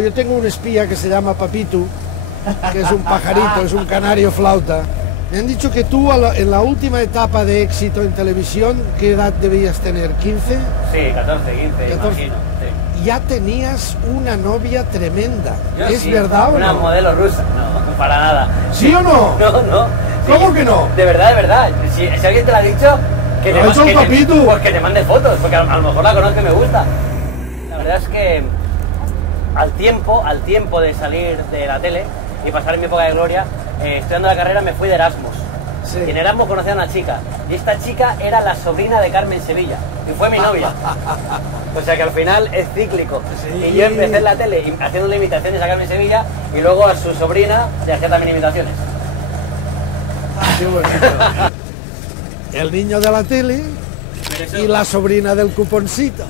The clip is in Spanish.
yo tengo un espía que se llama Papito, que es un pajarito, es un canario flauta. Me han dicho que tú en la última etapa de éxito en televisión, ¿qué edad debías tener? ¿15? Sí, 14, 15, 14. imagino. Sí. Ya tenías una novia tremenda. Yo ¿Es sí, verdad o una no? modelo rusa. No, para nada. ¿Sí o no? No, no. ¿Cómo que no? De verdad, de verdad. Si alguien te lo ha dicho, que ¿Lo ha hecho el Papito? pues que te mande fotos, porque a lo mejor la conozco y me gusta. La verdad es que al tiempo de salir de la tele y pasar en mi época de gloria, estudiando la carrera me fui de Erasmus. Sí. Y en Erasmus conocí a una chica, y esta chica era la sobrina de Carmen Sevilla, y fue mi novia. O sea que al final es cíclico. Sí. Y yo empecé en la tele haciéndole imitaciones a Carmen Sevilla, y luego a su sobrina le hacía también imitaciones. Qué bonito. El niño de la tele y la sobrina del cuponcito.